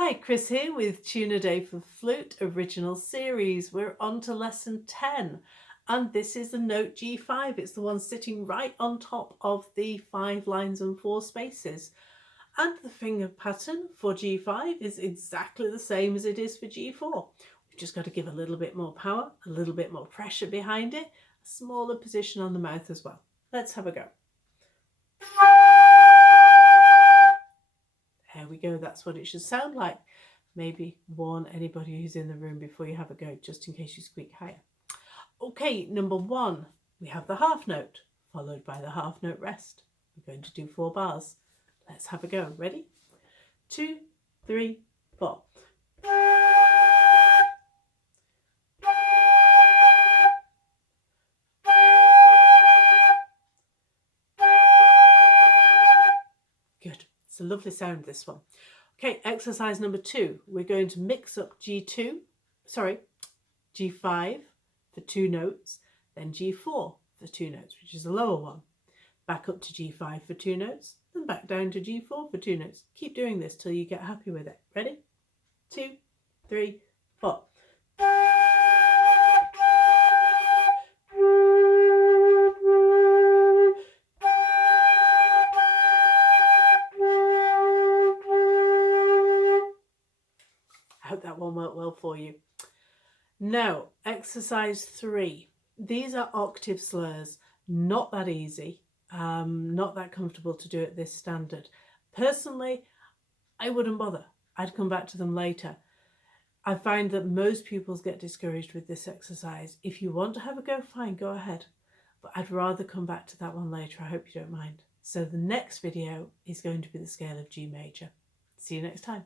Hi, Chris here with Tune a Day for Flute Original Series. We're on to lesson 10 and this is the note G5. It's the one sitting right on top of the 5 lines and 4 spaces. And the finger pattern for G5 is exactly the same as it is for G4. We've just got to give a little bit more power, a little bit more pressure behind it, a smaller position on the mouth as well. Let's have a go. There we go, that's what it should sound like. Maybe warn anybody who's in the room before you have a go, just in case you squeak higher. Okay, number 1, we have the half note, followed by the half note rest. We're going to do 4 bars. Let's have a go. Ready? 2, 3, 4. Good. It's a lovely sound, this one. Okay, exercise number 2. We're going to mix up G5 for 2 notes, then G4 for 2 notes, which is the lower one. Back up to G5 for 2 notes, then back down to G4 for 2 notes. Keep doing this till you get happy with it. Ready? 2, 3, 4. I hope that one went well for you. Now, exercise 3. These are octave slurs. Not that easy, not that comfortable to do at this standard. Personally, I wouldn't bother. I'd come back to them later. I find that most pupils get discouraged with this exercise. If you want to have a go, fine, go ahead. But I'd rather come back to that one later. I hope you don't mind. So the next video is going to be the scale of G major. See you next time.